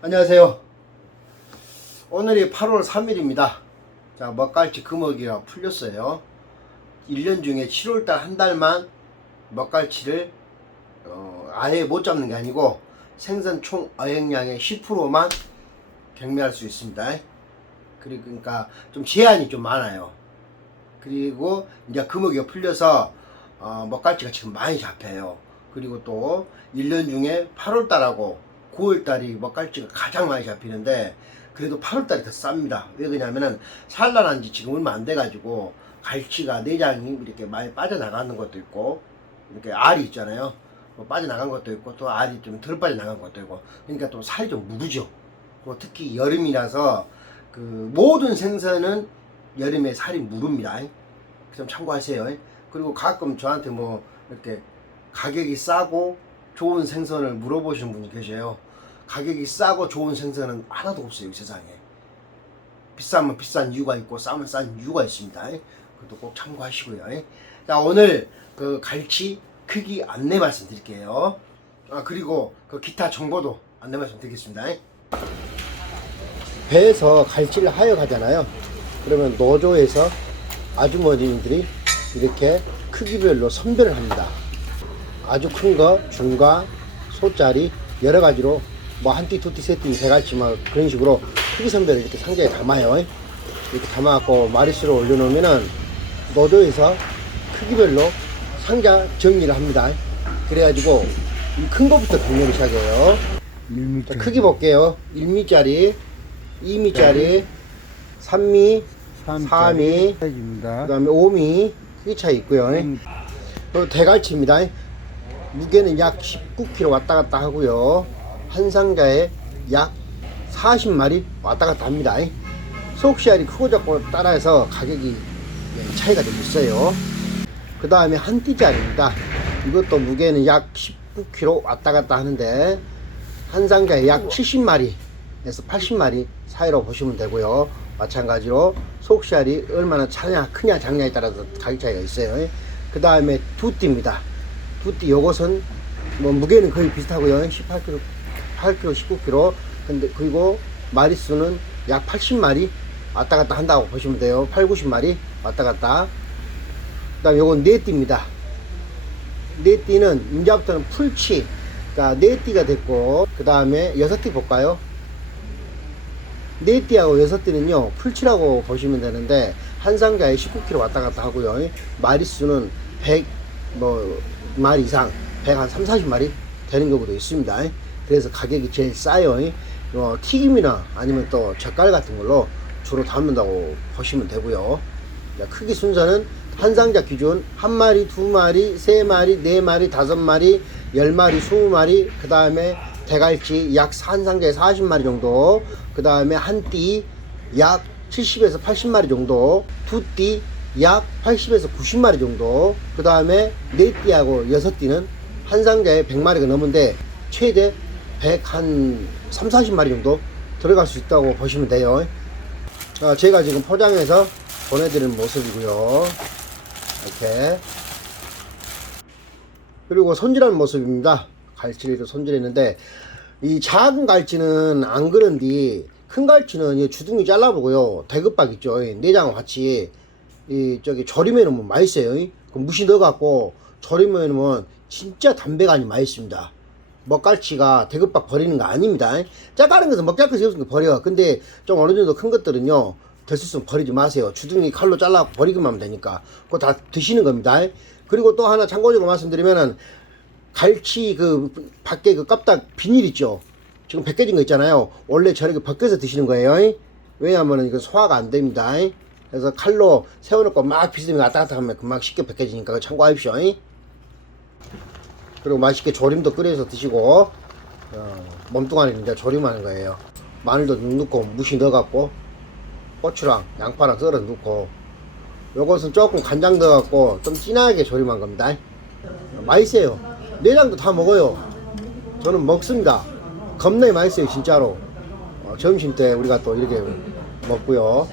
안녕하세요. 오늘이 8월 3일입니다. 자, 먹갈치 금어기가 풀렸어요. 1년 중에 7월달 한 달만 먹갈치를 아예 못 잡는 게 아니고 생선 총 어획량의 10%만 경매할 수 있습니다. 그러니까 좀 제한이 좀 많아요. 그리고 이제 금어기가 풀려서 먹갈치가 지금 많이 잡혀요. 그리고 또 1년 중에 8월달하고 9월달이 먹갈치가 가장 많이 잡히는데 그래도 8월달이 더 쌉니다. 왜 그러냐면은 산란한 지 지금 얼마 안 돼가지고 갈치가 내장이 이렇게 많이 빠져나가는 것도 있고 이렇게 알이 있잖아요. 빠져나간 것도 있고 또 알이 좀 덜 빠져나간 것도 있고 그러니까 또 살이 좀 무르죠. 특히 여름이라서 그 모든 생선은 여름에 살이 무릅니다. 좀 참고하세요. 그리고 가끔 저한테 뭐 이렇게 가격이 싸고 좋은 생선을 물어보시는 분이 계셔요. 가격이 싸고 좋은 생선은 하나도 없어요, 이 세상에. 비싸면 비싼 이유가 있고 싸면 싼 이유가 있습니다. 그것도 꼭 참고하시고요. 자, 오늘 그 갈치 크기 안내 말씀드릴게요. 그리고 그 기타 정보도 안내 말씀드리겠습니다. 배에서 갈치를 하여 가잖아요. 그러면 노조에서 아주머니들이 이렇게 크기별로 선별을 합니다. 아주 큰 거, 중과, 소짜리 여러 가지로 뭐 한 띠, 두 띠, 세 띠, 배갈치 막 그런 식으로 크기 선별을 이렇게 상자에 담아요. 이렇게 담아갖고 마리수로 올려놓으면은 노조에서 크기별로 상자 정리를 합니다. 그래가지고 이 큰 거부터 경매를 시작해요. 1m. 자, 크기 볼게요. 1미짜리, 2미짜리, 3미, 4미, 그 다음에 5미 크기 차이 있고요. 그리고 대갈치입니다. 무게는 약 19kg 왔다 갔다 하고요. 한 상자에 약 40마리 왔다 갔다 합니다. 속시알이 크고 작고 따라서 가격이 차이가 좀 있어요. 그 다음에 한 띠짜리입니다. 이것도 무게는 약 19kg 왔다 갔다 하는데 한 상자에 약 70마리에서 80마리 사이로 보시면 되고요. 마찬가지로 속시알이 얼마나 크냐 작냐에 따라서 가격 차이가 있어요. 그 다음에 두 띠입니다. 두띠 요것은 뭐 무게는 거의 비슷하고요. 18kg, 8kg, 19kg. 근데 그리고 마리수는 약 80마리 왔다 갔다 한다고 보시면 돼요. 8, 90마리 왔다 갔다. 그다음에 요건 네 띠입니다. 네 띠는 이제부터는 풀치. 그러니까 네 띠가 됐고 그다음에 여섯 띠 볼까요? 네 띠하고 여섯 띠는요 풀치라고 보시면 되는데 한 상자에 19kg 왔다 갔다 하고요. 마리수는 100 마리 이상 100한 3, 40마리 되는 경우도 있습니다. 그래서 가격이 제일 싸요. 튀김이나 아니면 또 젓갈 같은 걸로 주로 담는다고 보시면 되고요. 크기 순서는 한 상자 기준 한 마리, 두 마리, 세 마리, 네 마리, 다섯 마리, 10마리, 20마리, 그 다음에 대갈치 약 한 상자에 40마리 정도, 그 다음에 한 띠 약 70에서 80마리 정도, 두 띠 약 80에서 90마리 정도, 그 다음에 네 띠하고 여섯 띠는 한 상자에 100마리가 넘는데 최대 100한 3, 40마리 정도 들어갈 수 있다고 보시면 돼요. 제가 지금 포장해서 보내드리는 모습이고요. 이렇게. 그리고 손질하는 모습입니다. 갈치를 손질했는데 이 작은 갈치는 안 그런데 큰 갈치는 주둥이 잘라보고요. 대급박 있죠. 내장과 같이 조림해 놓으면 맛있어요. 그 무시 넣어갖고 조림해 놓으면 진짜 담백하니 맛있습니다. 먹갈치가 대급박 버리는 거 아닙니다. 작은 것은 먹잘 것이 없으니까 버려. 근데 좀 어느 정도 큰 것들은요, 될 수 있으면 버리지 마세요. 주둥이 칼로 잘라 버리기만 하면 되니까. 그거 다 드시는 겁니다. 그리고 또 하나 참고적으로 말씀드리면은, 갈치 그 밖에 그 껍닥 비닐 있죠. 지금 벗겨진 거 있잖아요. 원래 저렇게 벗겨서 드시는 거예요. 왜냐하면 이거 소화가 안 됩니다. 그래서 칼로 세워놓고 막 비스듬히 왔다 갔다 하면 금방 쉽게 벗겨지니까 그거 참고하십시오. 그리고 맛있게 조림도 끓여서 드시고, 몸뚱아리는 이제 조림하는 거예요. 마늘도 넣고 무시 넣어갖고 고추랑 양파랑 썰어 넣고, 요것은 조금 간장 넣어갖고 좀 진하게 조림한 겁니다. 맛있어요. 내장도 다 먹어요. 저는 먹습니다. 겁나게 맛있어요, 진짜로. 점심 때 우리가 또 이렇게 먹고요.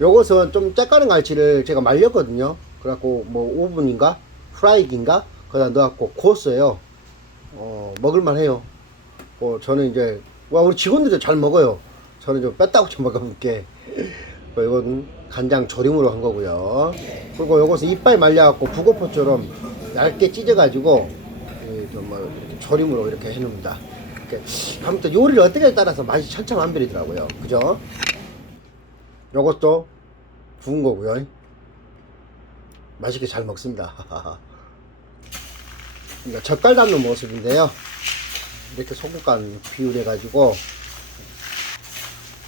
요것은 좀 째까는 갈치를 제가 말렸거든요. 그래갖고 뭐 오븐인가 프라이기인가 거기다 넣어갖고 구웠어요. 먹을만 해요. 저는 이제 와, 우리 직원들도 잘 먹어요. 저는 좀 뺐다고 좀 먹어볼게. 이건 간장 조림으로 한 거고요. 그리고 요것은 이빨 말려갖고 북어포처럼 얇게 찢어가지고 좀뭐 조림으로 이렇게 해놓습니다. 아무튼 요리를 어떻게 따라서 맛이 천차만별이더라고요. 그죠? 요것도 구운 거고요. 맛있게 잘 먹습니다. 그러니까 젓갈 담는 모습인데요. 이렇게 소금간 비율해 가지고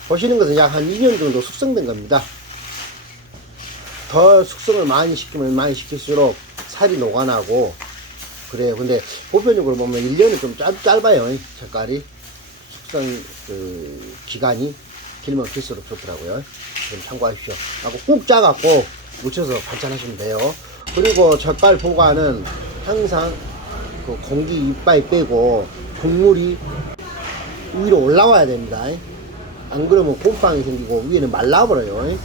보시는 것은 약 한 2년 정도 숙성된 겁니다. 더 숙성을 많이 시키면 많이 시킬수록 살이 녹아나고 그래요. 근데 보편적으로 보면 1년은 좀 짧아요. 젓갈이 숙성 기간이 길면 길수록 좋더라고요. 좀 참고하십시오. 하고 꾹 짜갖고 묻혀서 반찬하시면 돼요. 그리고 젓갈 보관은 항상 그 공기 이빨 빼고 국물이 위로 올라와야 됩니다. 안 그러면 곰팡이 생기고 위에는 말라버려요.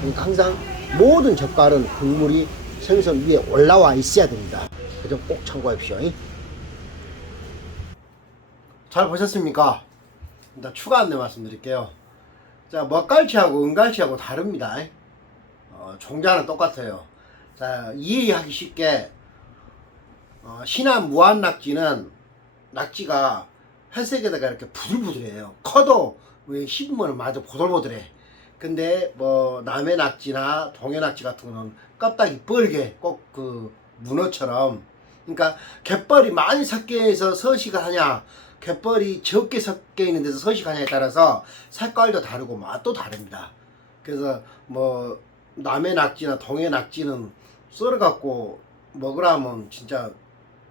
그러니까 항상 모든 젓갈은 국물이 생선 위에 올라와 있어야 됩니다. 그 점 꼭 참고하십시오. 잘 보셨습니까? 일단 추가 안내 말씀드릴게요. 자, 먹갈치하고 은갈치하고 다릅니다. 종자는 똑같아요. 자, 이해하기 쉽게 신안 무한낙지는 낙지가 회색에다가 이렇게 부들부들해요. 커도 왜 씹으면 마저 보들보들해. 근데 뭐 남해 낙지나 동해 낙지 같은 거는 껍데기 뻘게 꼭 그 문어처럼, 그러니까 갯벌이 많이 섞여서 서식을 하냐 갯벌이 적게 섞여 있는 데서 서식하냐에 따라서 색깔도 다르고 맛도 다릅니다. 그래서 뭐 남해 낙지나 동해 낙지는 썰어갖고 먹으라면 진짜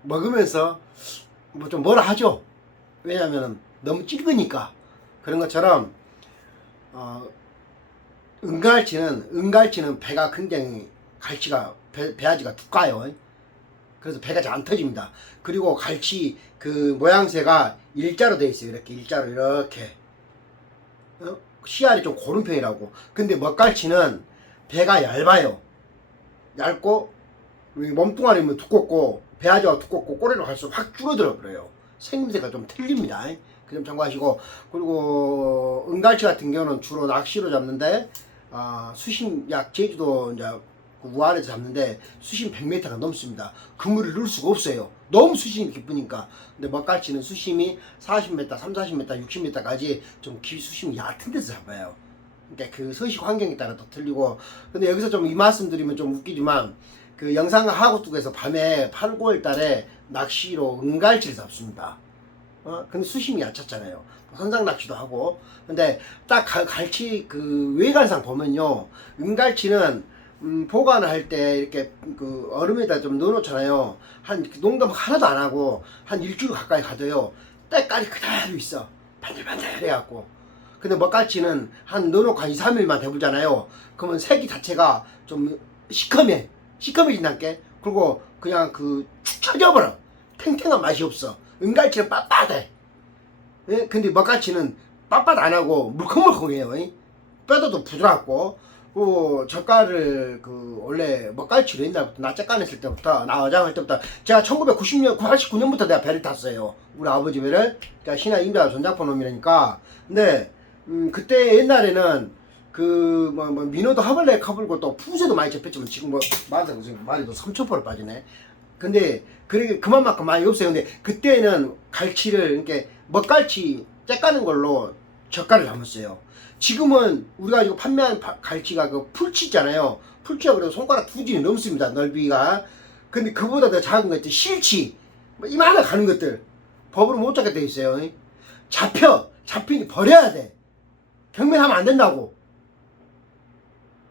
먹으면서 뭐 좀 뭐라 하죠. 왜냐면은 너무 찔거니까. 그런 것처럼 은갈치는 배가 굉장히 갈치가 배아지가 두꺼워요. 그래서 배가 잘 안 터집니다. 그리고 갈치 그 모양새가 일자로 되어 있어요. 이렇게 일자로 이렇게 씨알이 좀 고른 편이라고. 근데 먹갈치는 배가 얇아요. 얇고 몸뚱아리는 두껍고 배아지가 두껍고 꼬리로 갈수록 확 줄어들어 버려요. 생김새가 좀 틀립니다. 그 점 참고하시고, 그리고 은갈치 같은 경우는 주로 낚시로 잡는데 수심 약 제주도 이제 우아래서 잡는데 수심 100m가 넘습니다. 그물을 넣을 수가 없어요. 너무 수심이 깊으니까. 근데 먹갈치는 수심이 40m, 30, 40m, 60m까지 좀 수심이 얕은 데서 잡아요. 그러니까 그 서식 환경에 따라 더 틀리고. 근데 여기서 좀 이 말씀 드리면 좀 웃기지만, 그 영상과 하구뚝에서 밤에 8, 9월 달에 낚시로 은갈치를 잡습니다. 근데 수심이 얕았잖아요. 선상 낚시도 하고. 근데 딱 갈치 그 외관상 보면요, 은갈치는 보관을 할 때 이렇게 그 얼음에다 좀 넣어놓잖아요. 농담 하나도 안 하고 한 일주일 가까이 가도요, 때깔이 그대로 있어. 반들반들해갖고. 근데 먹갈치는 한 넣어놓고 한 2, 3일만 돼보잖아요. 그러면 색이 자체가 좀 시커매진다니까. 그리고 그냥 축 처져버려. 탱탱한 맛이 없어. 은갈치는 빳빳해. 예? 근데 먹갈치는 빳빳 안하고 물컹물컹해요. 뼈도 부드럽고. 젓갈을 원래 먹갈치로 옛날부터 나 째깐했을 때부터, 나 어장할 때부터, 제가 1989년부터 내가 배를 탔어요. 우리 아버지 배를. 그러니까 신화 임자 전작포 놈이라니까. 근데 그때 옛날에는 민어도 하벌레 커불고 또 푸새도 많이 잡혔지만, 지금 말이도 3,000%를 빠지네. 근데 그만큼 많이 없어요. 근데 그때는 갈치를 이렇게 먹갈치 째까는 걸로 젓갈을 담았어요. 지금은 우리가 지금 판매한 갈치가 그 풀치 있잖아요. 풀치가 그래도 손가락 2진이 넘습니다. 넓이가. 근데 그보다 더 작은 거 있지. 실치 이만한 가는 것들 법으로 못 잡게 돼 있어요. 잡히니 버려야 돼. 경매하면 안 된다고.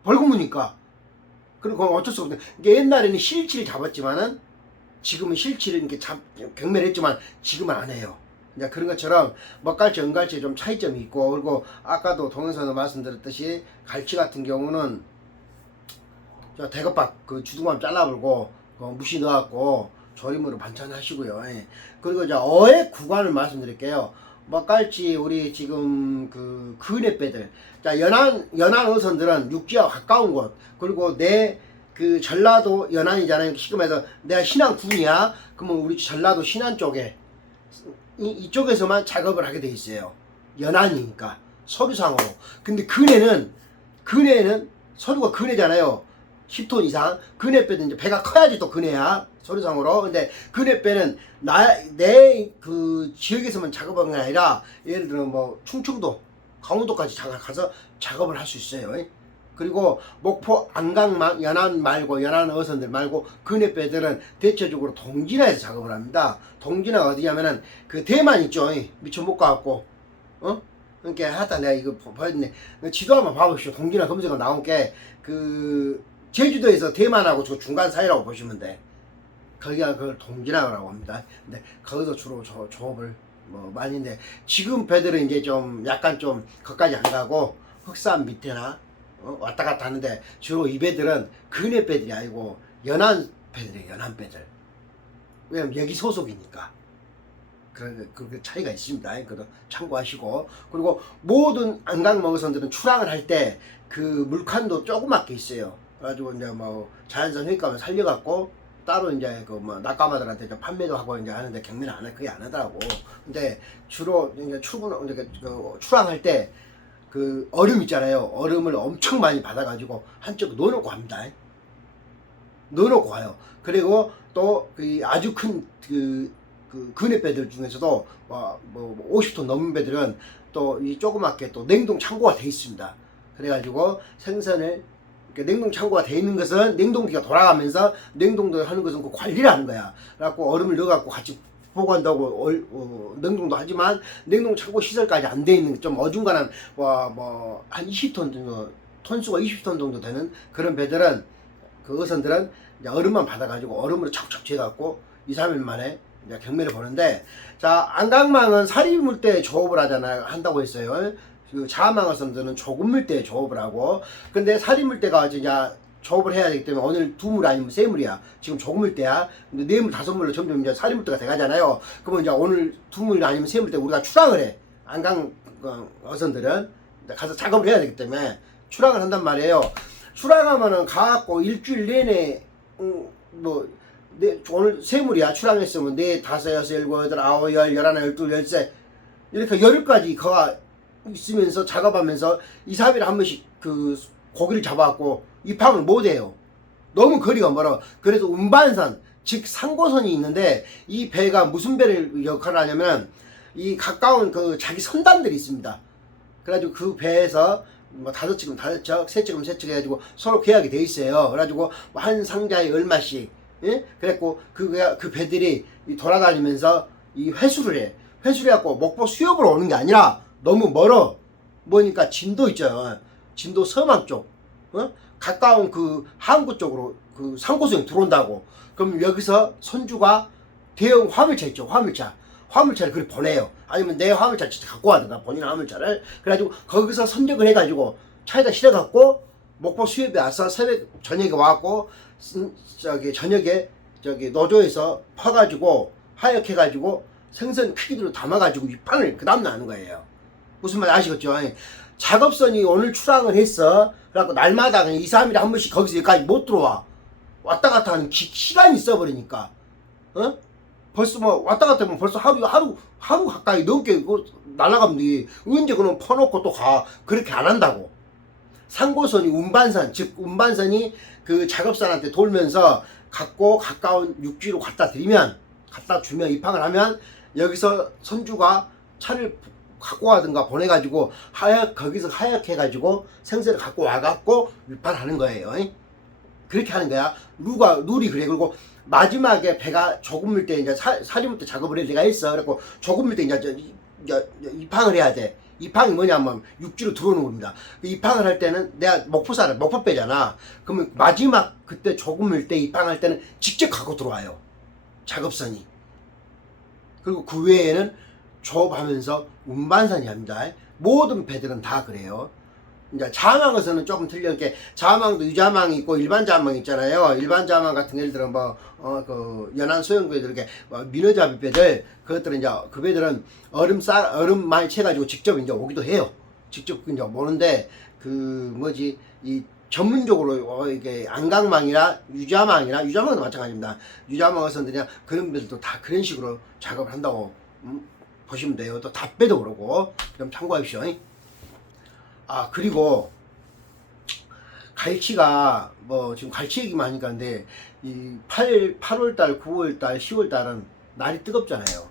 벌금 무니까. 그리고 어쩔 수 없네. 이게 옛날에는 실치를 잡았지만은 지금은 실치를 이렇게 경매를 했지만 지금은 안 해요. 이제 그런 것처럼 먹갈치, 은갈치에 좀 차이점이 있고, 그리고 아까도 동영상에서 말씀드렸듯이 갈치 같은 경우는 대겉박 주둥만 잘라버리고 무시 넣어갖고 조림으로 반찬하시고요. 그리고 이제 어획 구간을 말씀드릴게요. 먹갈치 우리 지금 근해배들, 자 연안 어선들은 육지와 가까운 곳, 그리고 내 전라도 연안이잖아요. 지금에서 내가 신안군이야. 그러면 우리 전라도 신안 쪽에 이쪽에서만 작업을 하게 돼 있어요. 연안이니까 서류상으로. 근데 근해는 서류가 근해잖아요. 10톤 이상. 근해배는 이제 배가 커야지 또 근해야 서류상으로. 근데 근해배는 내 그 지역에서만 작업하는 게 아니라 예를 들어 뭐 충청도, 강원도까지 가서 작업을 할 수 있어요. 그리고 목포 안강망, 연안 말고 연안 어선들 말고 근해배들은 대체적으로 동진화에서 작업을 합니다. 동진화가 어디냐면은 그 대만 있죠. 미처 못 가갖고 그러니까 하여튼 내가 이거 보였네. 지도 한번 봐보십시오. 동진화 검색어 나온 게 그 제주도에서 대만하고 저 중간 사이라고 보시면 돼. 거기가 그걸 동진화라고 합니다. 근데 거기서 주로 조업을 뭐 많이인데 지금 배들은 이제 좀 약간 좀 거기까지 안 가고 흑산 밑에나 왔다 갔다 하는데 주로 이 배들은 근해 배들이 아니고 연안 배들이에요. 연안 배들. 왜냐면 여기 소속이니까. 그 차이가 있습니다. 그거 참고하시고. 그리고 모든 안강멍어선들은 출항을 할 때 그 물칸도 조그맣게 있어요. 그래가지고 이제 뭐 자연산 회감을 살려갖고 따로 이제 그 뭐 낙가마들한테 판매도 하고 이제 하는데 경매는 거의 안 하더라고. 근데 주로 이제 출항할 때 그 얼음 있잖아요. 얼음을 엄청 많이 받아가지고 한쪽 넣어놓고 합니다. 넣어놓고 가요. 그리고 또 그 아주 큰 그 근해 배들 중에서도 뭐 50톤 넘는 배들은 또 이 조그맣게 또 냉동 창고가 돼 있습니다. 그래가지고 생선을 냉동 창고가 돼 있는 것은 냉동기가 돌아가면서 냉동도 하는 것은 그 관리를 하는 거야. 그래갖고 얼음을 넣어갖고 같이 보관도 냉동도 하지만 냉동 창고 시설까지 안 돼 있는 좀 어중간한 뭐 한 20톤 정도 톤수가 20톤 정도 되는 그런 배들은 그 어선들은 이제 얼음만 받아가지고 얼음으로 척척 재갖고 2, 3일 만에 이제 경매를 보는데, 자 안강망은 사리물대에 조업을 한다고 했어요. 그 자망 어선들은 조금물대에 조업을 하고, 근데 사리물대가 이제 조업을 해야 되기 때문에 오늘 2물 아니면 3물이야. 지금 조금물대야. 근데 4물, 5물로 점점 이제 사리물대가 돼가잖아요. 그러면 이제 오늘 2물 아니면 3물대 우리가 출항을 해. 안강 어선들은 가서 작업을 해야 되기 때문에 출항을 한단 말이에요. 출항하면은 가갖고 일주일 내내 오늘 3물이야. 출항했으면 4, 5, 6, 7, 8, 9, 10, 11, 12, 13 이렇게 열흘까지 가 있으면서 작업하면서 2, 3일에 한 번씩 그 고기를 잡아갖고 입항을 못해요. 너무 거리가 멀어. 그래서 운반선 즉 상고선이 있는데, 이 배가 무슨 배를 역할을 하냐면 이 가까운 그 자기 선단들이 있습니다. 그래가지고 그 배에서 뭐 5척이면 5척, 3척이면 3척 해가지고 서로 계약이 돼 있어요. 그래가지고 한 상자에 얼마씩, 예? 그래갖고 그 배들이 돌아다니면서 이 회수를 해. 회수를 해갖고 목포 수협으로 오는 게 아니라 너무 멀어. 뭐니까 진도 있죠. 진도 서망 쪽, 가까운 그 항구 쪽으로 그 상고선이 들어온다고. 그럼 여기서 선주가 대형 화물차 있죠. 화물차를 그리 보내요. 아니면 내 화물차 진짜 갖고 와든가, 본인 화물차를. 그래가지고 거기서 선적을 해가지고 차에다 실어갖고 목포 수협에 와서 저녁에 와갖고 저녁에 노조에서 퍼가지고 하역해가지고 생선 크기로 담아가지고 입항을 그 다음날 하는 거예요. 무슨 말 아시겠죠? 작업선이 오늘 출항을 했어. 그래갖고 날마다 그냥 2, 3일에 한 번씩 거기서 여기까지 못 들어와. 왔다 갔다 하는 시간이 있어버리니까. 벌써 뭐 왔다 갔다 하면 벌써 하루 가까이 넘게 날아가면 돼. 언제 그럼 퍼놓고 또 가. 그렇게 안 한다고. 상고선이 운반선, 즉 운반선이 그 작업선한테 돌면서 가까운 육지로 갖다 주면 입항을 하면 여기서 선주가 차를 갖고 가든가 보내가지고 거기서 하역해가지고 생선을 갖고 와갖고 입항하는 거예요. 그렇게 하는 거야. 룰이 그래. 그리고 마지막에 배가 조금물 때 이제 사리물때 작업을 해 내가 했어. 그래갖고 조금물 때 이제 입항을 해야 돼. 입항이 뭐냐면 육지로 들어오는 겁니다. 입항을 할 때는 내가 목포배잖아. 그러면 마지막 그때 조금물 때 입항할 때는 직접 갖고 들어와요. 작업선이. 그리고 그 외에는 조업하면서 운반선이 합니다. 모든 배들은 다 그래요. 이제 자망에서는 조금 틀린 게, 자망도 유자망이 있고 일반 자망 있잖아요. 일반 자망 같은 예를 들어 그 연안 소형배들 이렇게 민어잡이 배들, 그것들은 이제 그 배들은 얼음 많이 채가지고 직접 이제 오기도 해요. 직접 이제 오는데 이 전문적으로 이게 안강망이나 유자망도 마찬가지입니다. 유자망 어선들이나 그런 배들도 다 그런 식으로 작업을 한다고 보시면 돼요. 또 답배도 그러고 좀 참고하십시오. 아, 그리고 갈치가 뭐 지금 갈치 얘기만 하니까 근데 이 8월달, 9월달, 10월달은 날이 뜨겁잖아요.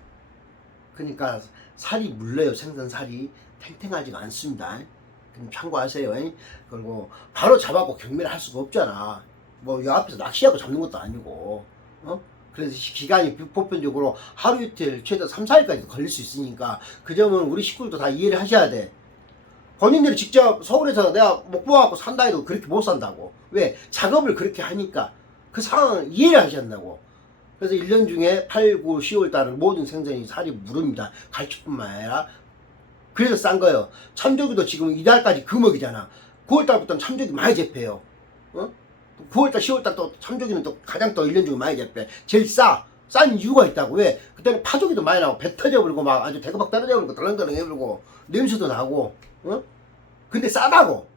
그러니까 살이 물려요. 생선살이 탱탱하지가 않습니다. 좀 참고하세요. 그리고 바로 잡아고 경매를 할 수가 없잖아. 뭐 요 앞에서 낚시하고 잡는 것도 아니고, 그래서 기간이 보편적으로 하루 이틀 최대 3, 4일까지 걸릴 수 있으니까 그 점은 우리 식구들도 다 이해를 하셔야 돼. 본인들이 직접 서울에서 내가 못 구워갖고 산다 해도 그렇게 못 산다고. 왜? 작업을 그렇게 하니까 그 상황을 이해를 하셔야한다고. 그래서 1년 중에 8, 9, 10월 달은 모든 생선이 살이 무릅니다. 갈치뿐만 아니라. 그래서 싼 거예요. 참조기도 지금 이달까지 금어기잖아. 9월 달부터는 참조기 많이 잡혀요. 9월 달, 10월 달 또 참조기는 또 가장 또 1년 중에 많이 잡혀. 제일 싼 이유가 있다고. 왜? 그때는 파조기도 많이 나고 배 터져버리고 막 아주 대가박 떨어져버리고 덜렁덜렁 해버리고 냄새도 나고. 근데 싸다고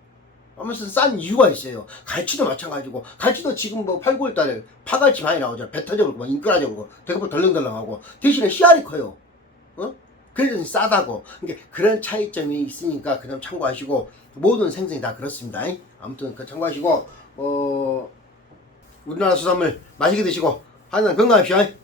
하면서 싼 이유가 있어요. 갈치도 마찬가지고, 갈치도 지금 뭐 8, 9월 달에 파갈치 많이 나오잖아. 배 터져버리고 막 인끌어져버리고 대가박 덜렁덜렁하고 대신에 씨알이 커요. 그래서 싸다고. 그러니까 그런 차이점이 있으니까 그점 참고하시고, 모든 생선이 다 그렇습니다. 아무튼 그 참고하시고, 우리나라 수산물 맛있게 드시고 항상 건강하십시오.